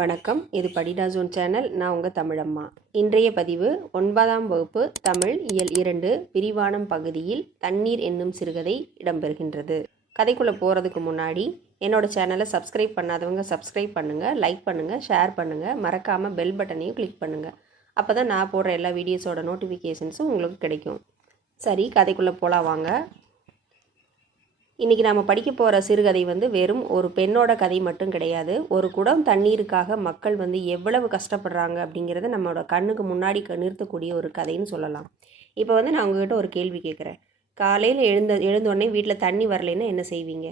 வணக்கம். இது படிடா zone channel. நான் உங்கள் தமிழம்மா. இன்றைய பதிவு 9ஆம் வகுப்பு தமிழ் இயல் 2 விரிவானம் பகுதியில் தண்ணீர் என்னும் சிறுகதை இடம்பெறுகின்றது. கதைக்குள்ளே போகிறதுக்கு முன்னாடி என்னோட சேனலை சப்ஸ்கிரைப் பண்ணாதவங்க சப்ஸ்கிரைப் பண்ணுங்கள், லைக் பண்ணுங்கள், ஷேர் பண்ணுங்கள், மறக்காமல் பெல் பட்டனையும் கிளிக் பண்ணுங்கள். அப்போ தான் நான் போடுற எல்லா வீடியோஸோட நோட்டிஃபிகேஷன்ஸும் உங்களுக்கு கிடைக்கும். சரி, கதைக்குள்ளே போகலாம் வாங்க. இன்றைக்கி நாம் படிக்க போகிற சிறுகதை வெறும் ஒரு பெண்ணோட கதை மட்டும் கிடையாது. ஒரு குடம் தண்ணீருக்காக மக்கள் எவ்வளவு கஷ்டப்படுறாங்க அப்படிங்கிறத நம்மளோட கண்ணுக்கு முன்னாடி நிறுத்தக்கூடிய ஒரு கதைன்னு சொல்லலாம். இப்போ நான் உங்ககிட்ட ஒரு கேள்வி கேட்குறேன். காலையில் எழுந்தோடனே வீட்டில் தண்ணி வரலைன்னா என்ன செய்வீங்க?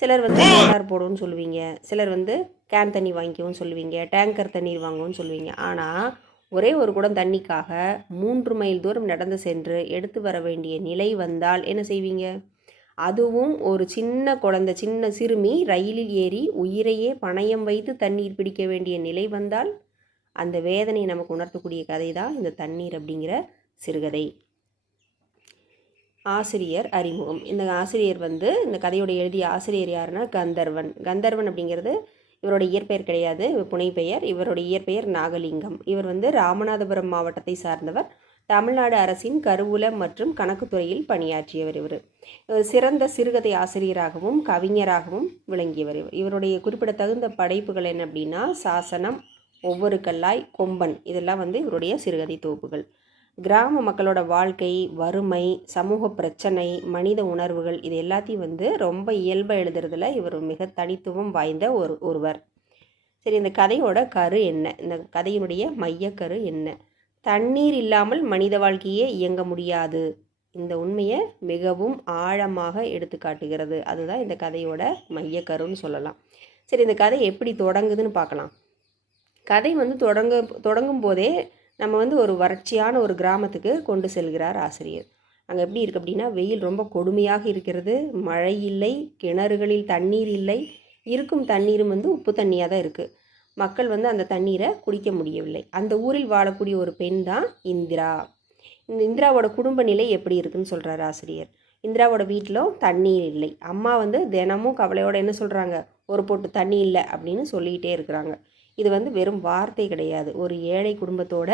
சிலர் மோட்டார் போடுவோன்னு சொல்லுவீங்க, சிலர் கேன் தண்ணி வாங்கிக்கவும் சொல்லுவீங்க, டேங்கர் தண்ணீர் வாங்கவும் சொல்லுவீங்க. ஆனால் ஒரே ஒரு குடம் தண்ணிக்காக 3 மைல் தூரம் நடந்து சென்று எடுத்து வர வேண்டிய நிலை வந்தால் என்ன செய்வீங்க? அதுவும் ஒரு சின்ன சிறுமி ரயிலில் ஏறி உயிரையே பணயம் வைத்து தண்ணீர் பிடிக்க வேண்டிய நிலை வந்தால் அந்த வேதனை நமக்கு உணர்த்தக்கூடிய கதை தான் இந்த தண்ணீர் அப்படிங்கிற சிறுகதை. ஆசிரியர் அறிமுகம். இந்த ஆசிரியர் இந்த கதையோட எழுதிய ஆசிரியர் யாருன்னா கந்தர்வன். கந்தர்வன் அப்படிங்கிறது இவரோட இயற்பெயர் கிடையாது, புனைப்பெயர். இவருடைய இயற்பெயர் நாகலிங்கம். இவர் ராமநாதபுரம் மாவட்டத்தை சார்ந்தவர். தமிழ்நாடு அரசின் கருவூல மற்றும் கணக்குத்துறையில் பணியாற்றியவர். இவர் சிறந்த சிறுகதை ஆசிரியராகவும் கவிஞராகவும் விளங்கியவர். இவருடைய குறிப்பிடத்தகுந்த படைப்புகள் என்ன அப்படின்னா சாசனம், ஒவ்வொரு கல்லாய், கொம்பன், இதெல்லாம் இவருடைய சிறுகதை தொகுப்புகள். கிராம மக்களோட வாழ்க்கை, வறுமை, சமூக பிரச்சனை, மனித உணர்வுகள், இது எல்லாத்தையும் ரொம்ப இயல்பாக எழுதுறதுல இவர் மிக தனித்துவம் வாய்ந்த ஒருவர். சரி, இந்த கதையோட கரு என்ன? இந்த கதையினுடைய மையக்கரு என்ன? தண்ணீர் இல்லாமல் மனித வாழ்க்கையே இயங்க முடியாது. இந்த உண்மையை மிகவும் ஆழமாக எடுத்து காட்டுகிறது. அதுதான் இந்த கதையோட மையக்கருன்னு சொல்லலாம். சரி, இந்த கதை எப்படி தொடங்குதுன்னு பார்க்கலாம். கதை தொடங்கும் போதே நம்ம ஒரு வறட்சியான ஒரு கிராமத்துக்கு கொண்டு செல்கிறார் ஆசிரியர். அங்கே எப்படி இருக்குது அப்படின்னா, வெயில் ரொம்ப கொடுமையாக இருக்கிறது, மழை இல்லை, கிணறுகளில் தண்ணீர் இல்லை, இருக்கும் தண்ணீரும் உப்பு தண்ணியாக தான் இருக்குது. மக்கள் அந்த தண்ணீரை குடிக்க முடியவில்லை. அந்த ஊரில் வாழக்கூடிய ஒரு பெண் தான் இந்திரா. இந்த இந்திராவோட குடும்ப நிலை எப்படி இருக்குன்னு சொல்கிறார் ஆசிரியர். இந்திராவோட வீட்டிலும் தண்ணீர் இல்லை. அம்மா தினமும் கவலையோடு என்ன சொல்கிறாங்க, ஒரு பொட்டு தண்ணி இல்லை அப்படின்னு சொல்லிக்கிட்டே இருக்கிறாங்க. இது வெறும் வார்த்தை கிடையாது, ஒரு ஏழை குடும்பத்தோட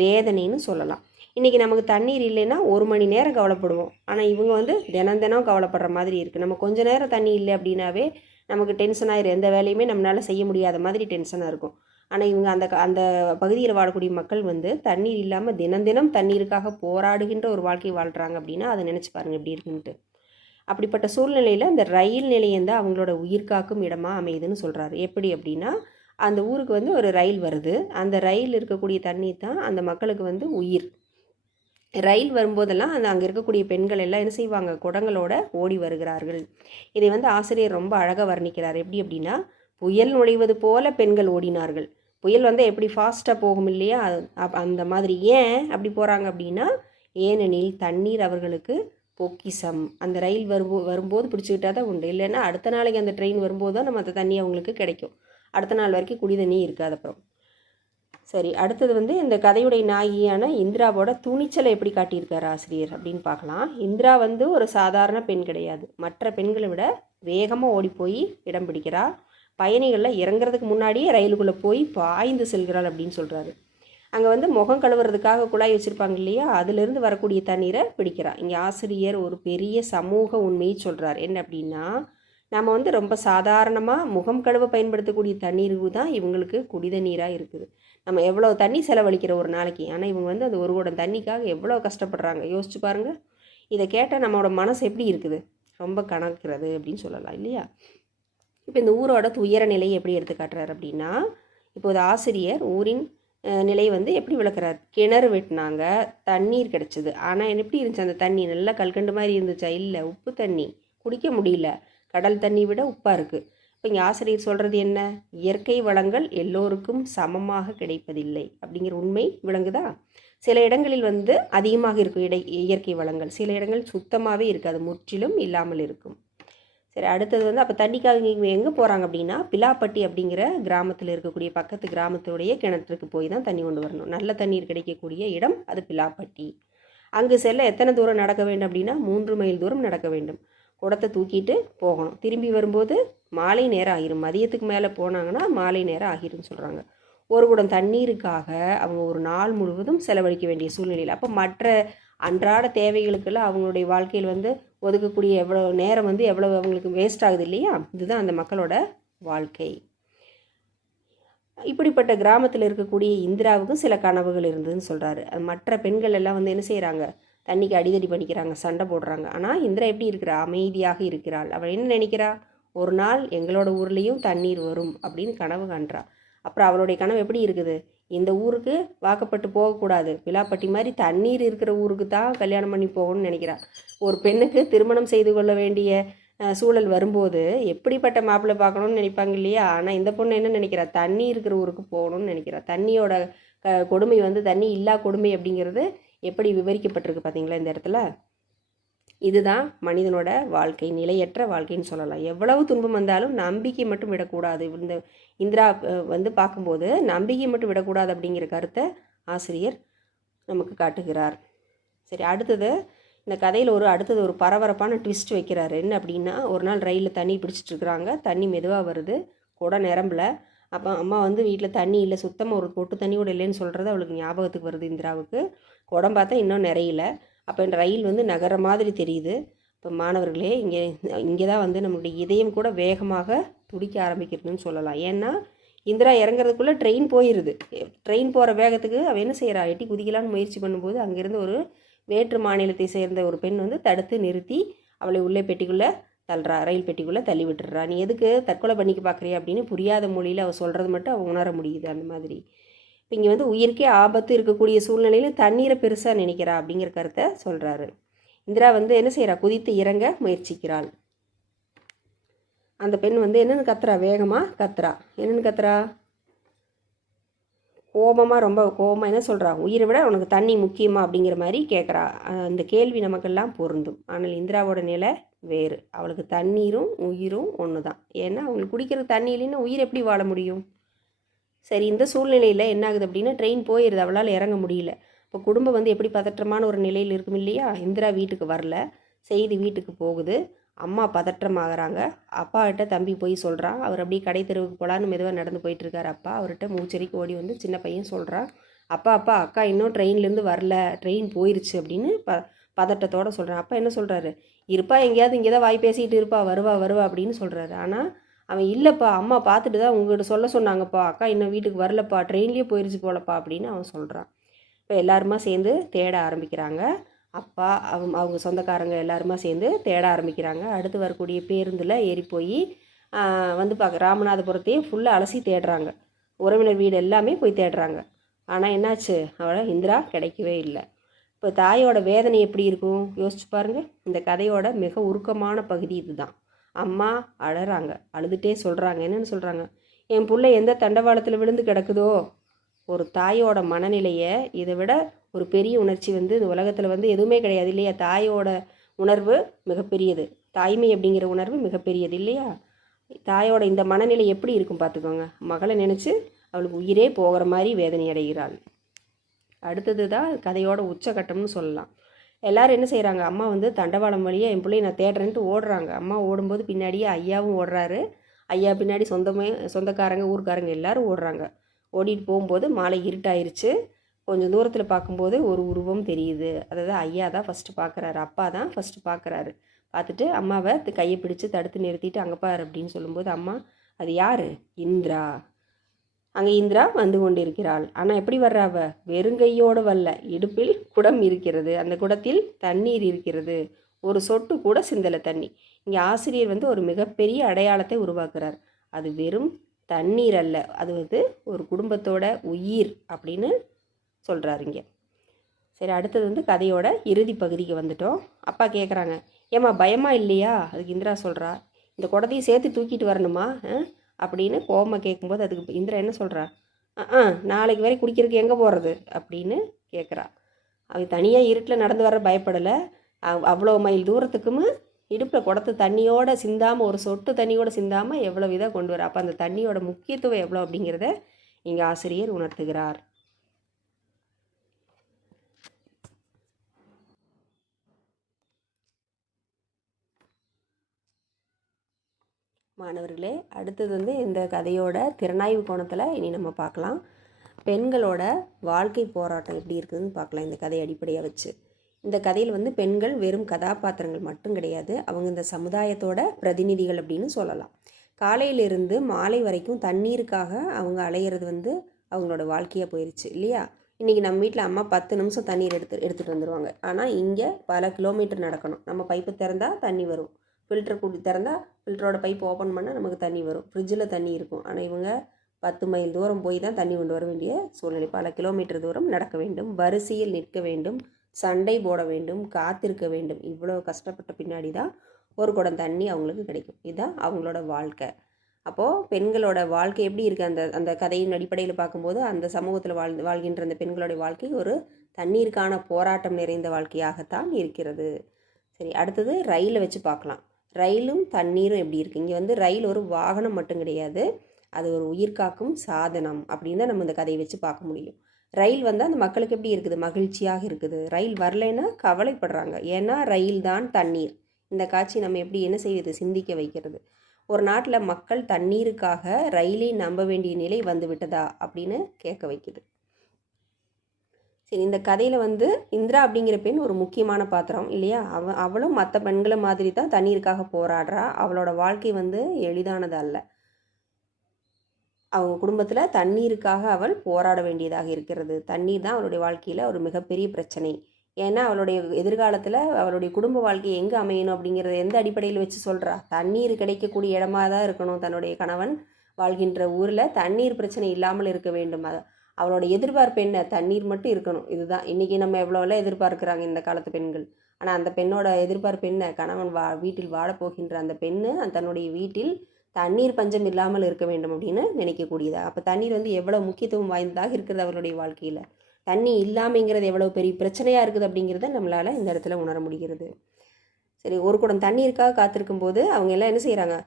வேதனைன்னு சொல்லலாம். இன்றைக்கி நமக்கு தண்ணீர் இல்லைன்னா 1 மணி நேரம் கவலைப்படுவோம். ஆனால் இவங்க தினம் கவலைப்படுற மாதிரி இருக்குது. நம்ம கொஞ்ச நேரம் தண்ணி இல்லை அப்படின்னாவே நமக்கு டென்ஷன் ஆயிரும். எந்த வேலையுமே நம்மளால் செய்ய முடியாத மாதிரி டென்ஷனாக இருக்கும். ஆனால் இவங்க அந்த பகுதியில் வாழக்கூடிய மக்கள் தண்ணீர் இல்லாமல் தினம் தண்ணீருக்காக போராடுகின்ற ஒரு வாழ்க்கை வாழ்கிறாங்க அப்படின்னா அதை நினச்சி பாருங்கள் எப்படி இருக்குன்ட்டு. அப்படிப்பட்ட சூழ்நிலையில் இந்த ரயில் நிலையம் தான் அவங்களோட உயிர்காக்கும் இடமாக அமையுதுன்னு சொல்கிறாரு. எப்படி அப்படின்னா, அந்த ஊருக்கு ஒரு ரயில் வருது. அந்த ரயில் இருக்கக்கூடிய தண்ணீர் தான் அந்த மக்களுக்கு உயிர். ரயில் வரும்போதெல்லாம் அங்கே இருக்கக்கூடிய பெண்கள் எல்லாம் என்ன செய்வாங்க, குடங்களோட ஓடி வருகிறார்கள். இதை ஆசிரியர் ரொம்ப அழகாக வர்ணிக்கிறார். எப்படி அப்படின்னா, புயல் நுழைவது போல பெண்கள் ஓடினார்கள். புயல் எப்படி ஃபாஸ்ட்டாக போகும் இல்லையா, அந்த மாதிரி. ஏன் அப்படி போகிறாங்க அப்படின்னா, ஏனெனில் தண்ணீர் அவர்களுக்கு பொக்கிஷம். அந்த ரயில் வரும்போது பிடிச்சிக்கிட்டா தான் உண்டு. இல்லைன்னா அடுத்த நாளைக்கு அந்த ட்ரெயின் வரும்போது தான் நம்ம அந்த தண்ணி அவங்களுக்கு கிடைக்கும். அடுத்த நாள் வரைக்கும் குடி தண்ணி இருக்காது. அப்புறம் சரி, அடுத்தது இந்த கதையுடைய நாயகியான இந்திராவோட துணிச்சலை எப்படி காட்டியிருக்கார் ஆசிரியர் அப்படின்னு பார்க்கலாம். இந்திரா ஒரு சாதாரண பெண் கிடையாது. மற்ற பெண்களை விட வேகமாக ஓடி போய் இடம் பிடிக்கிறா. பயணிகளில் இறங்குறதுக்கு முன்னாடியே ரயிலுக்குள்ளே போய் பாய்ந்து செல்கிறாள் அப்படின்னு சொல்கிறாரு. அங்கே முகம் கழுவுறதுக்காக குழாய் வச்சுருப்பாங்க இல்லையா, அதிலிருந்து வரக்கூடிய தண்ணீரை பிடிக்கிறான். இங்கே ஆசிரியர் ஒரு பெரிய சமூக உண்மையை சொல்கிறார். என்ன அப்படின்னா, நம்ம ரொம்ப சாதாரணமாக முகம் கழுவ பயன்படுத்தக்கூடிய தண்ணீர் தான் இவங்களுக்கு குடித நீராக இருக்குது. நம்ம எவ்வளோ தண்ணி செலவழிக்கிற ஒரு நாளைக்கு, ஆனால் இவங்க அந்த ஒரு குடம் தண்ணிக்காக எவ்வளோ கஷ்டப்படுறாங்க யோசிச்சு பாருங்கள். இதை கேட்டால் நம்மளோட மனசு எப்படி இருக்குது, ரொம்ப கணக்கிறது அப்படின்னு சொல்லலாம் இல்லையா. இப்போ இந்த ஊரோட துயர நிலையை எப்படி எடுத்து காட்டுறாரு அப்படின்னா, இப்போது ஆசிரியர் ஊரின் நிலை எப்படி விளக்குறார். கிணறு வெட்டினாங்க, தண்ணீர் கிடச்சிது. ஆனால் எப்படி இருந்துச்சு அந்த தண்ணி? நல்லா கல்கண்டு மாதிரி இருந்துச்சா? இல்லை, உப்பு தண்ணி, குடிக்க முடியல. கடல் தண்ணி விட உப்பாக இருக்குது. இப்போ இங்கே ஆசிரியர் சொல்கிறது என்ன, இயற்கை வளங்கள் எல்லோருக்கும் சமமாக கிடைப்பதில்லை அப்படிங்கிற உண்மை விளங்குதா. சில இடங்களில் அதிகமாக இருக்கும் இயற்கை வளங்கள், சில இடங்கள் சுத்தமாகவே இருக்காது, முற்றிலும் இல்லாமல் இருக்கும். சரி, அடுத்தது அப்போ தண்ணிக்காக இங்கே எங்கே போகிறாங்க அப்படின்னா, பிலாப்பட்டி அப்படிங்கிற கிராமத்தில் இருக்கக்கூடிய பக்கத்து கிராமத்துடைய கிணற்றுக்கு போய் தான் தண்ணி கொண்டு வரணும். நல்ல தண்ணீர் கிடைக்கக்கூடிய இடம் அது பிலாப்பட்டி. அங்கு செல்ல எத்தனை தூரம் நடக்க வேண்டும் அப்படின்னா 3 மைல் தூரம் நடக்க வேண்டும். குடத்தை தூக்கிட்டு போகணும். திரும்பி வரும்போது மாலை நேரம் ஆகிரும். மதியத்துக்கு மேலே போனாங்கன்னா மாலை நேரம் ஆகிரும்னு சொல்கிறாங்க. ஒரு குடம் தண்ணீருக்காக அவங்க ஒரு நாள் முழுவதும் செலவழிக்க வேண்டிய சூழ்நிலையில், அப்போ மற்ற அன்றாட தேவைகளுக்கெல்லாம் அவங்களுடைய வாழ்க்கையில் வந்து ஒதுக்கக்கூடிய எவ்வளோ நேரம் வந்து எவ்வளோ அவங்களுக்கு வேஸ்ட் ஆகுது இல்லையா? இதுதான் அந்த மக்களோட வாழ்க்கை. இப்படிப்பட்ட கிராமத்தில் இருக்கக்கூடிய இந்திராவுக்கும் சில கனவுகள் இருந்ததுன்னு சொல்கிறாரு. மற்ற பெண்கள் எல்லாம் வந்து என்ன செய்கிறாங்க, தண்ணிக்கு அடிதடி பண்ணிக்கிறாங்க, சண்டை போடுறாங்க. ஆனால் இந்திரா எப்படி இருக்கிறா? அமைதியாக இருக்கிறாள். அவள் என்ன நினைக்கிறா? ஒரு நாள் எங்களோட ஊர்லேயும் தண்ணீர் வரும் அப்படின்னு கனவு காண்றா. அப்புறம் அவளுடைய கனவு எப்படி இருக்குது? இந்த ஊருக்கு வாக்கப்பட்டு போகக்கூடாது, விழாப்பட்டி மாதிரி தண்ணீர் இருக்கிற ஊருக்கு தான் கல்யாணம் பண்ணி போகணும்னு நினைக்கிறா. ஒரு பெண்ணுக்கு திருமணம் செய்து கொள்ள வேண்டிய சூழல் வரும்போது எப்படிப்பட்ட மாப்பிள்ளை பார்க்கணும்னு நினைப்பாங்க இல்லையா? ஆனால் இந்த பொண்ணு என்ன நினைக்கிறா? தண்ணி இருக்கிற ஊருக்கு போகணும்னு நினைக்கிறா. தண்ணியோட கொடுமை வந்து தண்ணி இல்லா கொடுமை அப்படிங்கிறது எப்படி விவரிக்கப்பட்டிருக்கு பார்த்தீங்களா இந்த இடத்துல? இதுதான் மனிதனோட வாழ்க்கை, நிலையற்ற வாழ்க்கைன்னு சொல்லலாம். எவ்வளவு துன்பம் வந்தாலும் நம்பிக்கை மட்டும் விடக்கூடாது. இந்த இந்திரா வந்து பார்க்கும்போது நம்பிக்கை மட்டும் விடக்கூடாது அப்படிங்கிற கருத்தை ஆசிரியர் நமக்கு காட்டுகிறார். சரி, அடுத்தது இந்த கதையில் அடுத்தது ஒரு பரபரப்பான ட்விஸ்ட் வைக்கிறாரு. என்ன அப்படின்னா, ஒரு நாள் ரயிலில் தண்ணி பிடிச்சிட்டு இருக்கிறாங்க. தண்ணி மெதுவாக வருது, குடம் நிரம்பல. அப்போ அம்மா வந்து வீட்டில் தண்ணி இல்லை, சுத்தமாக ஒரு பொட்டு தண்ணி கூட இல்லைன்னு சொல்கிறது அவளுக்கு ஞாபகத்துக்கு வருது இந்திராவுக்கு. குடம் பார்த்தா இன்னும் நிறையில. அப்போ இந்த ரயில் வந்து நகர மாதிரி தெரியுது. இப்போ மாணவர்களே, இங்கே தான் வந்து நம்மளுடைய இதயம் கூட வேகமாக துடிக்க ஆரம்பிக்கிறதுன்னு சொல்லலாம். ஏன்னா இந்திரா இறங்குறதுக்குள்ளே ட்ரெயின் போயிடுது. ட்ரெயின் போகிற வேகத்துக்கு அவள் என்ன செய்கிறா? எட்டி குதிக்கலான்னு முயற்சி பண்ணும்போது அங்கேருந்து ஒரு வேற்று மாநிலத்தை சேர்ந்த ஒரு பெண் வந்து தடுத்து நிறுத்தி அவளை உள்ளே பெட்டிக்குள்ளே தள்ளுறா, ரயில் பெட்டிக்குள்ளே தள்ளி விட்டுறா. நீ எதுக்கு தற்கொலை பண்ணிக்க பார்க்குறியா அப்படின்னு புரியாத மொழியில் அவள் சொல்கிறது மட்டும் அவள் உணர முடியுது. அந்த மாதிரி இப்போ இங்கே வந்து உயிருக்கே ஆபத்து இருக்கக்கூடிய சூழ்நிலையில் தண்ணீரை பெருசாக நினைக்கிறா அப்படிங்கிற கருத்தை சொல்கிறாரு. இந்திரா வந்து என்ன செய்கிறா? குதித்து இறங்க முயற்சிக்கிறாள். அந்த பெண் வந்து என்னென்னு கத்துறா? வேகமாக கத்துறா. என்னென்னு கத்துறா? கோபமாக, ரொம்ப கோபமாக என்ன சொல்கிறா? உயிரை விட உனக்கு தண்ணி முக்கியமா அப்படிங்கிற மாதிரி கேட்குறா. அந்த கேள்வி நமக்கெல்லாம் பொருந்தும். ஆனால் இந்திராவோட நிலை வேறு. அவளுக்கு தண்ணீரும் உயிரும் ஒன்று தான். ஏன்னா அவங்களுக்கு குடிக்கிற தண்ணி இல்லைன்னா உயிர் எப்படி வாழ முடியும்? சரி, இந்த சூழ்நிலையில் என்ன ஆகுது அப்படின்னா, ட்ரெயின் போயிடுது, அவளால் இறங்க முடியல. இப்போ குடும்பம் வந்து எப்படி பதற்றமான ஒரு நிலையில் இருக்கும் இல்லையா? இந்திரா வீட்டுக்கு வரல, செய்தி வீட்டுக்கு போகுது. அம்மா பதற்றமாகறாங்க. அப்பாக்கிட்ட தம்பி போய் சொல்கிறான். அவர் அப்படியே கடை தெருவுக்கு போகலான்னு மெதுவாக நடந்து போயிட்டுருக்கார். அப்பா அவர்கிட்ட மூச்சரிக்கு ஓடி வந்து சின்ன பையன் சொல்கிறான், அப்பா அப்பா அக்கா இன்னும் ட்ரெயின்லேருந்து வரல, ட்ரெயின் போயிடுச்சு அப்படின்னு பதட்டத்தோடு சொல்கிறான். அப்பா என்ன சொல்கிறாரு? இருப்பா, எங்கேயாவது இங்கே தான் வாய் பேசிக்கிட்டு இருப்பா, வருவா வருவா அப்படின்னு சொல்கிறாரு. ஆனால் அவன் இல்லைப்பா, அம்மா பார்த்துட்டு தான் உங்கள்கிட்ட சொல்ல சொன்னாங்கப்பா, அக்கா இன்னும் வீட்டுக்கு வரலப்பா, ட்ரெயின்லேயே போயிடுச்சு போலப்பா அப்படின்னு அவன் சொல்கிறான். இப்போ எல்லாருமா சேர்ந்து தேட ஆரம்பிக்கிறாங்க. அப்பா அவங்க சொந்தக்காரங்க எல்லாருமா சேர்ந்து தேட ஆரம்பிக்கிறாங்க. அடுத்து வரக்கூடிய பேருந்தில் ஏறி போய் வந்து ராமநாதபுரத்தையும் ஃபுல்லாக அலசி தேடுறாங்க. உறவினர் வீடு எல்லாமே போய் தேடுறாங்க. ஆனால் என்னாச்சு? அவளை இந்திரா கிடைக்கவே இல்லை. இப்போ தாயோட வேதனை எப்படி இருக்கும் யோசிச்சு பாருங்கள். இந்த கதையோட மிக உருக்கமான பகுதி இதுதான். அம்மா அழறாங்க, அழுதுகிட்டே சொல்கிறாங்க. என்னென்னு சொல்கிறாங்க? என் பிள்ளை எந்த தண்டவாளத்தில் விழுந்து கிடக்குதோ. ஒரு தாயோட மனநிலையை இதை விட ஒரு பெரிய உணர்ச்சி வந்து இந்த உலகத்தில் வந்து எதுவுமே கிடையாது இல்லையா? தாயோட உணர்வு மிகப்பெரியது, தாய்மை அப்படிங்கிற உணர்வு மிகப்பெரியது இல்லையா? தாயோட இந்த மனநிலை எப்படி இருக்கும் பார்த்துக்கோங்க. மகளை நினச்சி அவளுக்கு உயிரே போகிற மாதிரி வேதனை அடைகிறாள். அடுத்தது தான் கதையோட உச்சகட்டம்னு சொல்லலாம். எல்லோரும் என்ன செய்கிறாங்க? அம்மா வந்து தண்டவாளம் வழியாக என் பிள்ளையை நான் தேடுறேன்ட்டு ஓடுறாங்க. அம்மா ஓடும்போது பின்னாடியே ஐயாவும் ஓடுறாரு. ஐயா பின்னாடி சொந்தக்காரங்க ஊர்க்காரங்க எல்லோரும் ஓடுறாங்க. ஓடிட்டு போகும்போது மாலை இருட்டாயிருச்சு. கொஞ்சம் தூரத்தில் பார்க்கும்போது ஒரு உருவம் தெரியுது. அதாவது ஐயா தான் ஃபஸ்ட்டு பார்க்குறாரு, அப்பா தான் ஃபஸ்ட்டு பார்க்குறாரு. பார்த்துட்டு அம்மாவை கையை பிடிச்சி தடுத்து நிறுத்திட்டு அங்கே பாரு அப்படின்னு சொல்லும்போது, அம்மா அது யார்? இந்திரா. அங்கே இந்திரா வந்து கொண்டு இருக்கிறாள். ஆனால் எப்படி வர்றாவ? வெறுங்கையோடு வரல, இடுப்பில் குடம் இருக்கிறது, அந்த குடத்தில் தண்ணீர் இருக்கிறது, ஒரு சொட்டு கூட சிந்தலை தண்ணி. இங்கே ஆசிரியர் வந்து ஒரு மிகப்பெரிய அடையாளத்தை உருவாக்குறார். அது வெறும் தண்ணீர் அல்ல, அது வந்து ஒரு குடும்பத்தோட உயிர் அப்படின்னு சொல்கிறாருங்க. சரி, அடுத்தது வந்து கதையோட இறுதி பகுதிக்கு வந்துட்டோம். அப்பா கேட்குறாங்க, ஏம்மா பயமா இல்லையா? அதுக்கு இந்திரா சொல்கிறா, இந்த குடத்தையும் சேர்த்து தூக்கிட்டு வரணுமா அப்படின்னு கோபமாக கேட்கும்போது அதுக்கு இந்திரா என்ன சொல்கிறா? நாளைக்கு வரை குடிக்கிறதுக்கு எங்கே போகிறது அப்படின்னு கேட்குறா. அவன் தனியாக இருட்டில் நடந்து வர பயப்படலை. அவ்வளோ மைல் தூரத்துக்கும் இடுப்பில் குடத்து தண்ணியோடு சிந்தாமல், ஒரு சொட்டு தண்ணியோடு சிந்தாமல் எவ்வளோ இதாக கொண்டு வர. அப்போ அந்த தண்ணியோட முக்கியத்துவம் எவ்வளோ அப்படிங்கிறத இங்கே ஆசிரியர் உணர்த்துகிறார். மாணவர்களே, அடுத்தது வந்து இந்த கதையோட திறனாய்வு கோணத்தில் இனி நம்ம பார்க்கலாம். பெண்களோட வாழ்க்கை போராட்டம் எப்படி இருக்குதுன்னு பார்க்கலாம் இந்த கதையை அடிப்படையாக வச்சு. இந்த கதையில் வந்து பெண்கள் வெறும் கதாபாத்திரங்கள் மட்டும் கிடையாது, அவங்க இந்த சமுதாயத்தோட பிரதிநிதிகள் அப்படின்னு சொல்லலாம். காலையிலிருந்து மாலை வரைக்கும் தண்ணீருக்காக அவங்க அலையிறது வந்து அவங்களோட வாழ்க்கையாக போயிடுச்சு இல்லையா? இன்றைக்கி நம்ம வீட்டில் அம்மா 10 நிமிஷம் தண்ணீர் எடுத்துகிட்டு வந்துடுவாங்க. ஆனால் இங்கே பல கிலோமீட்டர் நடக்கணும். நம்ம பைப்பு திறந்தால் தண்ணி வரும், ஃபில்டர் கூட்டி திறந்தால் ஃபில்டரோட பைப் ஓப்பன் பண்ணால் நமக்கு தண்ணி வரும், ஃப்ரிட்ஜில் தண்ணி இருக்கும். ஆனால் இவங்க 10 மைல் தூரம் போய் தான் தண்ணி கொண்டு வர வேண்டிய சூழ்நிலை. பல கிலோமீட்டர் தூரம் நடக்க வேண்டும், வரிசையில் நிற்க வேண்டும், சண்டை போட வேண்டும், காத்திருக்க வேண்டும். இவ்வளோ கஷ்டப்பட்ட பின்னாடி தான் ஒரு குடம் தண்ணி அவங்களுக்கு கிடைக்கும். இதுதான் அவங்களோட வாழ்க்கை. அப்போது பெண்களோட வாழ்க்கை எப்படி இருக்குது அந்த அந்த கதையின் அடிப்படையில் பார்க்கும்போது அந்த சமூகத்தில் வாழ்கின்ற அந்த பெண்களோட வாழ்க்கை ஒரு தண்ணீருக்கான போராட்டம் நிறைந்த வாழ்க்கையாகத்தான் இருக்கிறது. சரி, அடுத்தது ரயிலை வச்சு பார்க்கலாம். ரயிலும் தண்ணீரும் எப்படி இருக்குது? இங்கே வந்து ரயில் ஒரு வாகனம் மட்டும் கிடையாது, அது ஒரு உயிர்காக்கும் சாதனம் அப்படின்னு தான் நம்ம இந்த கதையை வச்சு பார்க்க முடியும். ரயில் வந்து அந்த மக்களுக்கு எப்படி இருக்குது? மகிழ்ச்சியாக இருக்குது. ரயில் வரலைன்னா கவலைப்படுறாங்க, ஏன்னா ரயில் தான் தண்ணீர். இந்த காட்சி நம்ம எப்படி என்ன செய்யுது? சிந்திக்க வைக்கிறது. ஒரு நாட்டில் மக்கள் தண்ணீருக்காக ரயிலை நம்ப வேண்டிய நிலை வந்து விட்டதா அப்படின்னு கேட்க வைக்குது. சரி, இந்த கதையில் வந்து இந்திரா அப்படிங்கிற பெண் ஒரு முக்கியமான பாத்திரம் இல்லையா? அவளும் மற்ற பெண்களை மாதிரி தான் தண்ணீருக்காக போராடுறா. அவளோட வாழ்க்கை வந்து எளிதானது அல்ல. அவங்க குடும்பத்தில் தண்ணீருக்காக அவள் போராட வேண்டியதாக இருக்கிறது. தண்ணீர் தான் அவளுடைய வாழ்க்கையில் ஒரு மிகப்பெரிய பிரச்சனை. ஏன்னா அவளுடைய எதிர்காலத்தில் அவளுடைய குடும்ப வாழ்க்கையை எங்கே அமையணும் அப்படிங்கிறத எந்த அடிப்படையில் வச்சு சொல்கிறா? தண்ணீர் கிடைக்கக்கூடிய இடமா தான் இருக்கணும். தன்னுடைய கணவன் வாழ்கின்ற ஊரில் தண்ணீர் பிரச்சனை இல்லாமல் இருக்க வேண்டும். அவளோட எதிர்பார்ப்பு என்ன? தண்ணீர் மட்டும் இருக்கணும். இதுதான் இன்றைக்கி நம்ம எவ்வளோலாம் எதிர்பார்க்குறாங்க இந்த காலத்து பெண்கள். ஆனால் அந்த பெண்ணோட எதிர்பார்ப்பு என்ன? கணவன் வீட்டில் வாழப்போகின்ற அந்த பெண்ணு தன்னுடைய வீட்டில் தண்ணீர் பஞ்சம் இல்லாமல் இருக்க வேண்டும் அப்படின்னு நினைக்கக்கூடியதா? அப்போ தண்ணீர் வந்து எவ்வளோ முக்கியத்துவம் வாய்ந்ததாக இருக்கிறது அவளுடைய வாழ்க்கையில். தண்ணி இல்லாமைங்கிறது எவ்வளோ பெரிய பிரச்சனையாக இருக்குது அப்படிங்கிறத நம்மளால் இந்த இடத்துல உணர முடிகிறது. சரி, ஒரு குடம் தண்ணீருக்காக காத்திருக்கும் போது அவங்க எல்லாம் என்ன செய்கிறாங்க?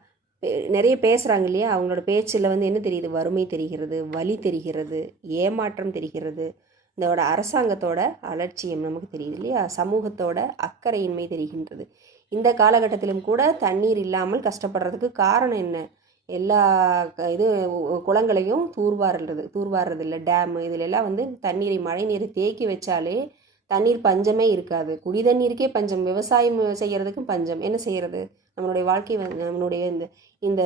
நிறைய பேசுகிறாங்க இல்லையா? அவங்களோட பேச்சில் வந்து என்ன தெரியுது? வறுமை தெரிகிறது, வலி தெரிகிறது, ஏமாற்றம் தெரிகிறது, இதோட அரசாங்கத்தோட அலட்சியம் நமக்கு தெரியுது இல்லையா? சமூகத்தோட அக்கறையின்மை தெரிகின்றது. இந்த காலகட்டத்திலும் கூட தண்ணீர் இல்லாமல் கஷ்டப்படுறதுக்கு காரணம் என்ன? எல்லா இது குளங்களையும் தூர்வாடுறது இல்லை, டேமு இதில் எல்லாம் வந்து தண்ணீரை மழை நீரை தேக்கி வச்சாலே தண்ணீர் பஞ்சமே இருக்காது. குடி தண்ணீருக்கே பஞ்சம், விவசாயம் செய்கிறதுக்கும் பஞ்சம். என்ன செய்கிறது? நம்மளுடைய வாழ்க்கை நம்மளுடைய இந்த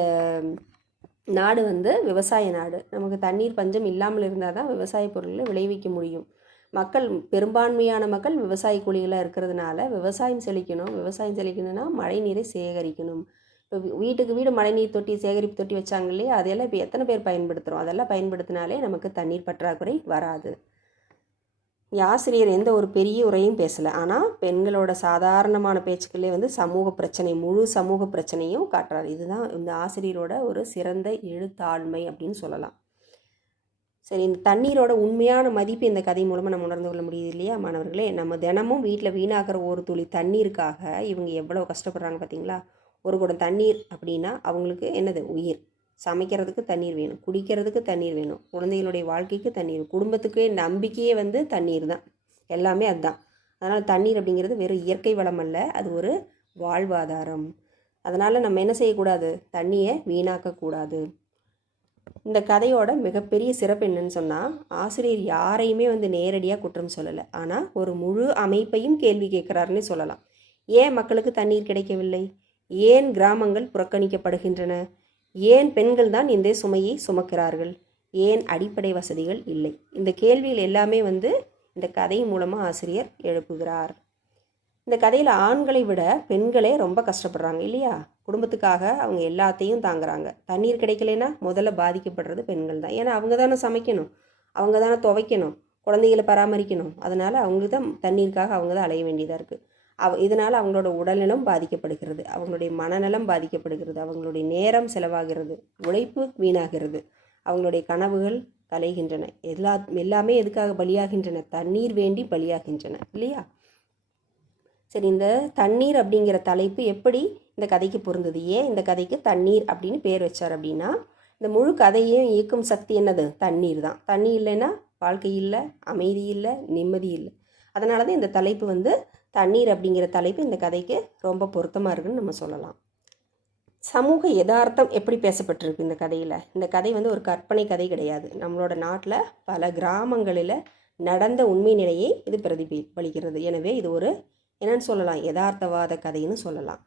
நாடு வந்து விவசாய நாடு. நமக்கு தண்ணீர் பஞ்சம் இல்லாமல் இருந்தால் தான் விவசாய பொருட்களை விளைவிக்க முடியும். மக்கள் பெரும்பான்மையான மக்கள் விவசாய கூலிகளாக இருக்கிறதுனால விவசாயம் செழிக்கணும்னா மழை நீரை சேகரிக்கணும். இப்போ வீட்டுக்கு வீடு மழைநீர் தொட்டி, சேகரிப்பு தொட்டி வச்சாங்க இல்லையா? அதையெல்லாம் இப்போ எத்தனை பேர் பயன்படுத்துகிறோம்? அதெல்லாம் பயன்படுத்தினாலே நமக்கு தண்ணீர் பற்றாக்குறை வராது. ஆசிரியர் எந்த ஒரு பெரிய உரையும் பேசலை, ஆனால் பெண்களோட சாதாரணமான பேச்சுக்களே வந்து சமூக பிரச்சனை, முழு சமூக பிரச்சனையும் காட்டுறாரு. இதுதான் இந்த ஆசிரியரோட ஒரு சிறந்த எழுத்தாண்மை அப்படின்னு சொல்லலாம். சரி, இந்த தண்ணீரோட உண்மையான மதிப்பு இந்த கதை மூலமாக நம்ம உணர்ந்து கொள்ள முடியுது இல்லையா மாணவர்களே? நம்ம தினமும் வீட்டில் வீணாக்கிற ஒரு துளி தண்ணீருக்காக இவங்க எவ்வளோ கஷ்டப்படுறாங்க பார்த்தீங்களா? ஒரு குடம் தண்ணீர் அப்படின்னா அவங்களுக்கு என்னது? உயிர். சமைக்கிறதுக்கு தண்ணீர் வேணும், குடிக்கிறதுக்கு தண்ணீர் வேணும், குழந்தைகளுடைய வாழ்க்கைக்கு தண்ணீர், குடும்பத்துக்கு நம்பிக்கையே வந்து தண்ணீர் தான், எல்லாமே அதுதான். அதனால் தண்ணீர் அப்படிங்கிறது வெறும் இயற்கை வளம் அல்ல, அது ஒரு வாழ்வாதாரம். அதனால் நம்ம என்ன செய்யக்கூடாது? தண்ணியை வீணாக்கக்கூடாது. இந்த கதையோட மிகப்பெரிய சிறப்பு என்னன்னு சொன்னால், ஆசிரியர் யாரையுமே வந்து நேரடியாக குற்றம் சொல்லலை, ஆனால் ஒரு முழு அமைப்பையும் கேள்வி கேட்குறாருன்னு சொல்லலாம். ஏன் மக்களுக்கு தண்ணீர் கிடைக்கவில்லை? ஏன் கிராமங்கள் புறக்கணிக்கப்படுகின்றன? ஏன் பெண்கள் தான் இந்த சுமையை சுமக்கிறார்கள்? ஏன் அடிப்படை வசதிகள் இல்லை? இந்த கேள்விகள் எல்லாமே வந்து இந்த கதை மூலமாக ஆசிரியர் எழுப்புகிறார். இந்த கதையில் ஆண்களை விட பெண்களே ரொம்ப கஷ்டப்படுறாங்க இல்லையா? குடும்பத்துக்காக அவங்க எல்லாத்தையும் தாங்குறாங்க. தண்ணீர் கிடைக்கலைன்னா முதல்ல பாதிக்கப்படுறது பெண்கள் தான். ஏன்னா அவங்க தானே சமைக்கணும், அவங்க தானே துவைக்கணும், குழந்தைகளை பராமரிக்கணும். அதனால் அவங்க தான் தண்ணீருக்காக அவங்க தான் அலைய வேண்டியதாக இருக்குது. இதனால் அவங்களோட உடல்நலம் பாதிக்கப்படுகிறது, அவங்களுடைய மனநலம் பாதிக்கப்படுகிறது, அவங்களுடைய நேரம் செலவாகிறது, உழைப்பு வீணாகிறது, அவங்களுடைய கனவுகள் கலைகின்றன. எல்லாமே எதுக்காக பலியாகின்றன? தண்ணீர் வேண்டி பலியாகின்றன இல்லையா? சரி, இந்த தண்ணீர் அப்படிங்கிற தலைப்பு எப்படி இந்த கதைக்கு பொருந்தது? ஏன் இந்த கதைக்கு தண்ணீர் அப்படின்னு பேர் வச்சார் அப்படின்னா, இந்த முழு கதையையும் இயக்கும் சக்தி என்னது? தண்ணீர் தான். தண்ணி இல்லைன்னா வாழ்க்கை இல்லை, அமைதி இல்லை, நிம்மதி இல்லை. அதனால தான் இந்த தலைப்பு வந்து தண்ணீர் அப்படிங்கிற தலைப்பு இந்த கதைக்கு ரொம்ப பொருத்தமாக இருக்குன்னு நம்ம சொல்லலாம். சமூக யதார்த்தம் எப்படி பேசப்பட்டிருக்கு இந்த கதையில்? இந்த கதை வந்து ஒரு கற்பனை கதை கிடையாது. நம்மளோட நாட்டில் பல கிராமங்களில் நடந்த உண்மை நிலையை இது பிரதிபலிக்கிறது. எனவே இது ஒரு என்னன்னு சொல்லலாம், யதார்த்தவாத கதைன்னு சொல்லலாம்.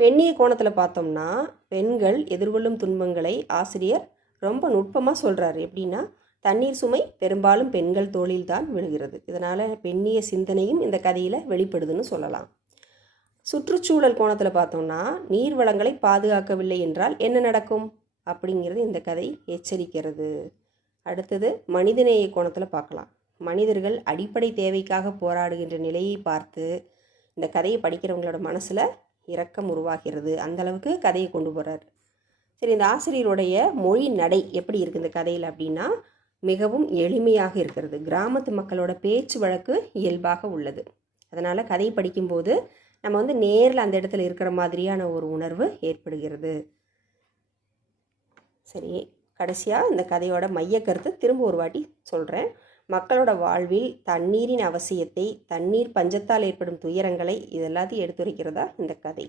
பெண்ணிய கோணத்தில் பார்த்தோம்னா, பெண்கள் எதிர்கொள்ளும் துன்பங்களை ஆசிரியர் ரொம்ப நுட்பமாக சொல்கிறாரு. எப்படின்னா, தண்ணீர் சுமை பெரும்பாலும் பெண்கள் தோளில் தான் விழுகிறது. இதனால் பெண்ணிய சிந்தனையும் இந்த கதையில் வெளிப்படுதுன்னு சொல்லலாம். சுற்றுச்சூழல் கோணத்தில் பார்த்தோம்னா, நீர் வளங்களை பாதுகாக்கவில்லை என்றால் என்ன நடக்கும் அப்படிங்கிறது இந்த கதை எச்சரிக்கிறது. அடுத்தது மனிதநேய கோணத்தில் பார்க்கலாம். மனிதர்கள் அடிப்படை தேவைக்காக போராடுகின்ற நிலையை பார்த்து இந்த கதையை படிக்கிறவங்களோட மனசில் இரக்கம் உருவாகிறது. அந்தளவுக்கு கதையை கொண்டு போகிறார். சரி, இந்த ஆசிரியருடைய மொழி நடை எப்படி இருக்குது இந்த கதையில் அப்படின்னா, மிகவும் எளிமையாக இருக்கிறது. கிராமத்து மக்களோட பேச்சு வழக்கு இயல்பாக உள்ளது. அதனால் கதை படிக்கும்போது நம்ம வந்து நேரில் அந்த இடத்துல இருக்கிற மாதிரியான ஒரு உணர்வு ஏற்படுகிறது. சரி, கடைசியாக இந்த கதையோட மையக்கருத்தை திரும்ப ஒரு வாட்டி சொல்கிறேன். மக்களோட வாழ்வில் தண்ணீரின் அவசியத்தை, தண்ணீர் பஞ்சத்தால் ஏற்படும் துயரங்களை இதெல்லாத்தையும் எடுத்துரைக்கிறதா இந்த கதை.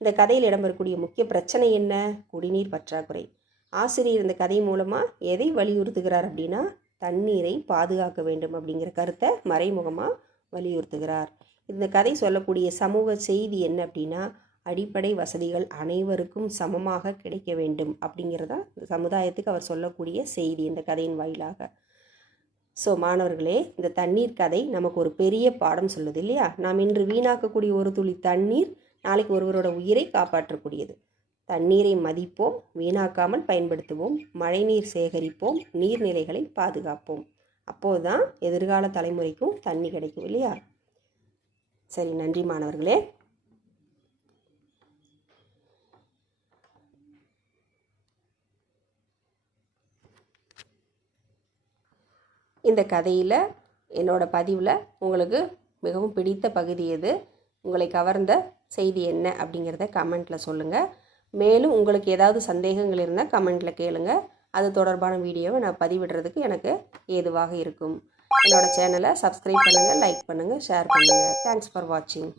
இந்த கதையில் இடம்பெறக்கூடிய முக்கிய பிரச்சனை என்ன? குடிநீர் பற்றாக்குறை. ஆசிரியர் இந்த கதை மூலமாக எதை வலியுறுத்துகிறார் அப்படின்னா, தண்ணீரை பாதுகாக்க வேண்டும் அப்படிங்கிற கருத்தை மறைமுகமாக வலியுறுத்துகிறார். இந்த கதை சொல்லக்கூடிய சமூக செய்தி என்ன அப்படின்னா, அடிப்படை வசதிகள் அனைவருக்கும் சமமாக கிடைக்க வேண்டும் அப்படிங்கிறதா இந்த சமுதாயத்துக்கு அவர் சொல்லக்கூடிய செய்தி இந்த கதையின் வாயிலாக. ஸோ மாணவர்களே, இந்த தண்ணீர் கதை நமக்கு ஒரு பெரிய பாடம் சொல்லுது இல்லையா? நாம் இன்று வீணாக்கக்கூடிய ஒரு துளி தண்ணீர் நாளைக்கு ஒருவரோட உயிரை காப்பாற்றக்கூடியது. தண்ணீரை மதிப்போம், வீணாக்காமல் பயன்படுத்துவோம், மழைநீர் சேகரிப்போம், நீர்நிலைகளை பாதுகாப்போம். அப்போது தான் எதிர்கால தலைமுறைக்கும் தண்ணி கிடைக்கும் இல்லையா? சரி, நன்றி மாணவர்களே. இந்த கதையில் என்னோட பதிவில் உங்களுக்கு மிகவும் பிடித்த பகுதி எது, உங்களை கவர்ந்த செய்தி என்ன அப்படிங்கிறத கமெண்ட்டில் சொல்லுங்கள். மேலும் உங்களுக்கு ஏதாவது சந்தேகங்கள் இருந்தால் கமெண்ட்டில் கேளுங்க. அது தொடர்பான வீடியோவை நான் பதிவிடுறதுக்கு எனக்கு ஏதுவாக இருக்கும். என்னோட சேனலை சப்ஸ்கிரைப் பண்ணுங்கள், லைக் பண்ணுங்கள், ஷேர் பண்ணுங்கள். தேங்க்ஸ் ஃபார் வாட்சிங்.